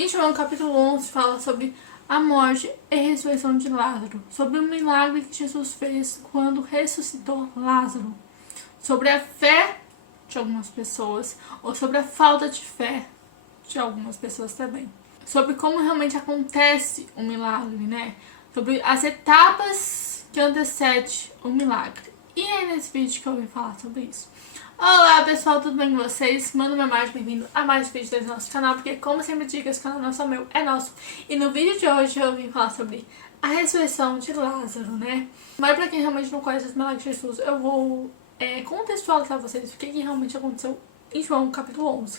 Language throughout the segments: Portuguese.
Em João capítulo 11 fala sobre a morte e ressurreição de Lázaro, sobre o milagre que Jesus fez quando ressuscitou Lázaro, sobre a fé de algumas pessoas ou sobre a falta de fé de algumas pessoas também, sobre como realmente acontece o milagre, né? Sobre as etapas que antecedem o milagre. E é nesse vídeo que eu vim falar sobre isso. Olá pessoal, tudo bem com vocês? Meu nome é Marcia, bem-vindo a mais um vídeo do nosso canal, porque como sempre digo, esse canal não é só meu, é nosso. E no vídeo de hoje eu vim falar sobre a ressurreição de Lázaro, né? Mas pra quem realmente não conhece os milagres de Jesus, eu vou contextualizar vocês o que realmente aconteceu em João capítulo 11.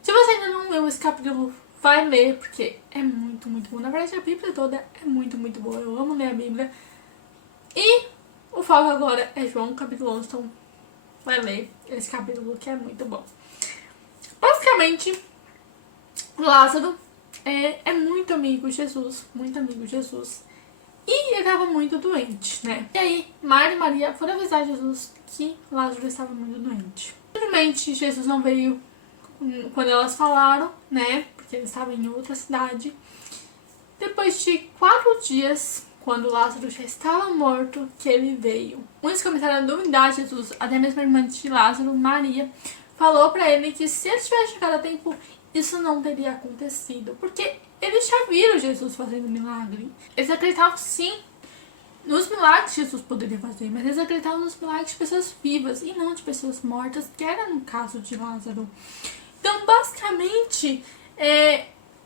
Se você ainda não leu esse capítulo, vai ler, porque é muito, muito bom. Na verdade, a Bíblia toda é muito, muito boa. Eu amo ler a Bíblia. E o foco agora é João capítulo 11, então vai ler esse capítulo que é muito bom. Basicamente, Lázaro é muito amigo de Jesus, muito amigo de Jesus. E ele estava muito doente, né? E aí, Marta e Maria foram avisar Jesus que Lázaro estava muito doente. Simplesmente, Jesus não veio quando elas falaram, né? Porque ele estava em outra cidade. Depois de 4 dias, quando Lázaro já estava morto, que ele veio. Muitos começaram a duvidar de Jesus, até mesmo a irmã de Lázaro, Maria, falou pra ele que se ele tivesse chegado a tempo, isso não teria acontecido. Porque eles já viram Jesus fazendo milagre. Eles acreditavam sim nos milagres que Jesus poderia fazer, mas eles acreditavam nos milagres de pessoas vivas e não de pessoas mortas, que era no caso de Lázaro. Então, basicamente,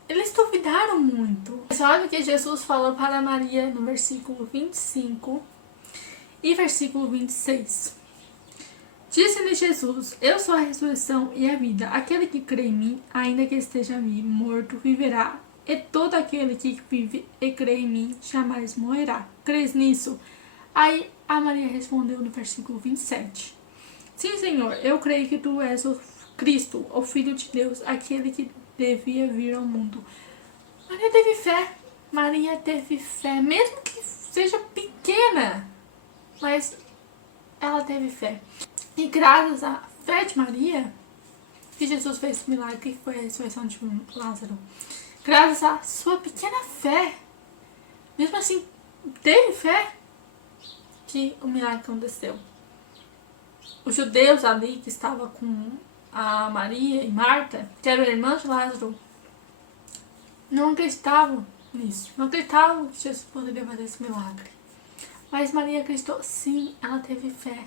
eles duvidaram muito. Mas olha o que Jesus falou para Maria no versículo 25 e versículo 26. Disse-lhe Jesus: Eu sou a ressurreição e a vida. Aquele que crê em mim, ainda que esteja morto, viverá. E todo aquele que vive e crê em mim jamais morrerá. Crês nisso? Aí a Maria respondeu no versículo 27. Sim, Senhor, eu creio que tu és o Cristo, o Filho de Deus, aquele que devia vir ao mundo. Maria teve fé. Maria teve fé, mesmo que seja pequena, mas ela teve fé. E graças à fé de Maria, que Jesus fez o milagre que foi a ressurreição de Lázaro. Graças à sua pequena fé, mesmo assim, teve fé, que o milagre aconteceu. Os judeus ali que estavam com a Maria e Marta, que eram irmãs de Lázaro, não acreditavam nisso. Não acreditavam que Jesus poderia fazer esse milagre. Mas Maria acreditou, sim, ela teve fé.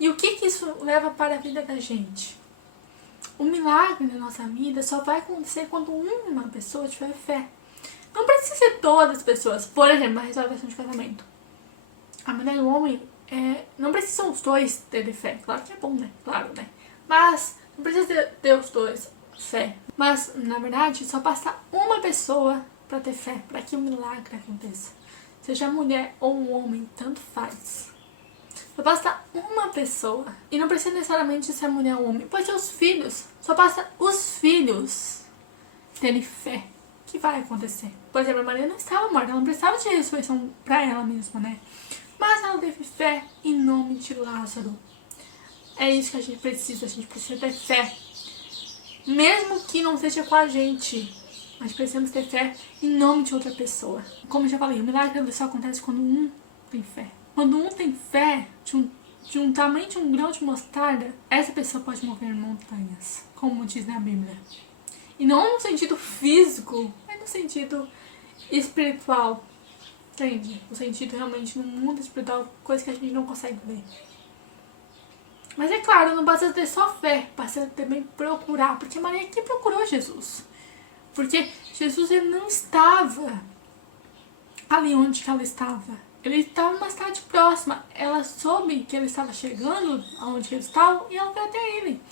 E o que isso leva para a vida da gente? O milagre na nossa vida só vai acontecer quando uma pessoa tiver fé. Não precisa ser todas as pessoas. Por exemplo, a restauração de casamento. A mulher e o homem, não precisam os dois terem fé. Claro que é bom, né? Claro, né? Mas não precisa ter os dois fé. Mas, na verdade, só basta uma pessoa para ter fé, para que o milagre aconteça. Seja mulher ou um homem, tanto faz. Só basta uma pessoa. E não precisa necessariamente ser mulher ou homem. Pode ser os filhos. Só basta os filhos terem fé que vai acontecer. Por exemplo, a Maria não estava morta. Ela não precisava de ressurreição para ela mesma, né? Mas ela teve fé em nome de Lázaro. É isso que a gente precisa ter fé. Mesmo que não seja com a gente, mas precisamos ter fé em nome de outra pessoa. Como eu já falei, o milagre só acontece quando um tem fé. Quando um tem fé de um tamanho de um grão de mostarda, essa pessoa pode mover montanhas, como diz na Bíblia. E não no sentido físico, mas no sentido espiritual. Entende? No sentido realmente no mundo espiritual, coisa que a gente não consegue ver. Mas é claro, não basta ter só fé, basta também procurar. Porque Maria aqui procurou Jesus. Porque Jesus ele não estava ali onde que ela estava. Ele estava numa cidade próxima. Ela soube que ele estava chegando aonde ele estava e ela foi até ele.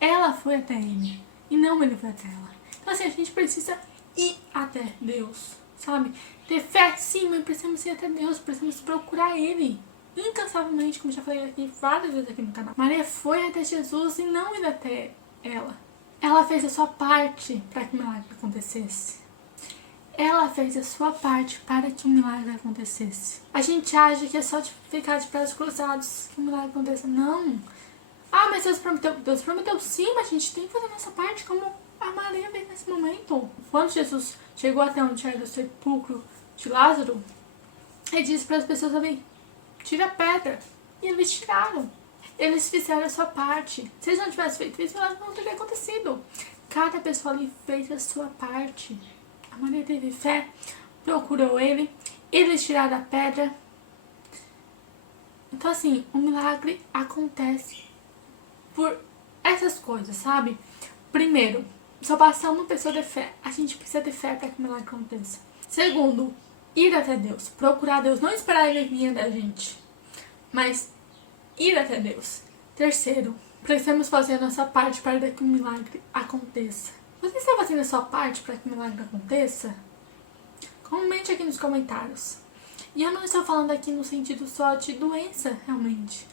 Ela foi até ele e não ele foi até ela. Então assim, a gente precisa ir até Deus, sabe? Ter fé sim, mas precisamos ir até Deus, precisamos procurar ele. Incansavelmente, como já falei aqui várias vezes aqui no canal. Maria foi até Jesus e não ir até ela. Ela fez a sua parte para que o milagre acontecesse. Ela fez a sua parte para que o milagre acontecesse. A gente acha que é só ficar de braços cruzados que o milagre aconteça. Não. Ah, mas Deus prometeu. Deus prometeu sim, mas a gente tem que fazer a nossa parte como a a Maria veio nesse momento. Quando Jesus chegou até onde era o sepulcro de Lázaro, ele disse para as pessoas ali, tira a pedra. E eles tiraram. Eles fizeram a sua parte. Se eles não tivessem feito isso, não teria acontecido. Cada pessoa ali fez a sua parte. A Maria teve fé, procurou ele, eles tiraram a pedra. Então assim, o milagre acontece por essas coisas, sabe? Primeiro, só basta uma pessoa ter fé. A gente precisa ter fé para que o milagre aconteça. Segundo, ir até Deus, procurar Deus, não esperar ele vir da gente, mas ir até Deus. Terceiro, precisamos fazer a nossa parte para que o milagre aconteça. Você está fazendo a sua parte para que o milagre aconteça? Comente aqui nos comentários. E eu não estou falando aqui no sentido só de doença, realmente,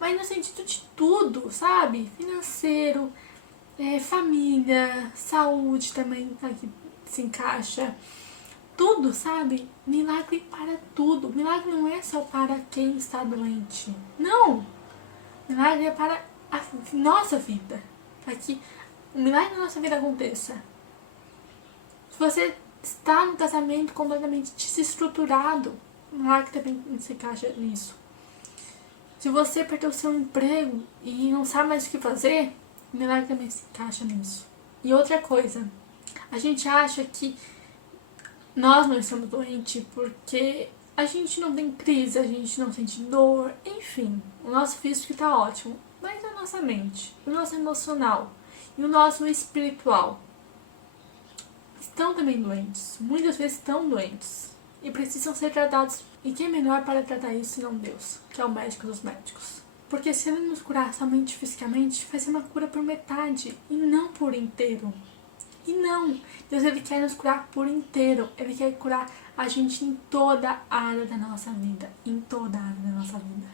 mas no sentido de tudo, sabe? Financeiro, família, saúde também aqui se encaixa. Tudo, sabe? Milagre para tudo. Milagre não é só para quem está doente. Não! Milagre é para a nossa vida. Para que o milagre na nossa vida aconteça. Se você está no casamento completamente desestruturado, o milagre também se encaixa nisso. Se você perdeu o seu emprego e não sabe mais o que fazer, o milagre também se encaixa nisso. E outra coisa, a gente acha que nós não estamos doentes porque a gente não tem crise, a gente não sente dor, enfim, o nosso físico está ótimo, mas a nossa mente, o nosso emocional e o nosso espiritual estão também doentes, muitas vezes estão doentes e precisam ser tratados. E quem é melhor para tratar isso senão Deus, que é o médico dos médicos? Porque se Ele nos curar somente fisicamente, vai ser uma cura por metade e não por inteiro. E não, Deus ele quer nos curar por inteiro, Ele quer curar a gente em toda a área da nossa vida, em toda a área da nossa vida.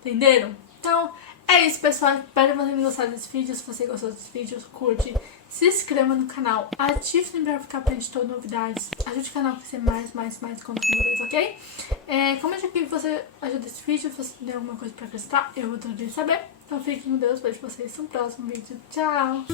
Entenderam? Então, é isso, pessoal. Espero que vocês tenham gostado desse vídeo. Se você gostou desse vídeo, curte, se inscreva no canal, ative o sininho para ficar frente de todas as novidades, ajude o canal a crescer mais conteúdos, ok? Comente aqui se você achou desse vídeo, se você tem alguma coisa para acrescentar, eu vou saber. Então fiquem com Deus, vejo vocês no próximo vídeo. Tchau!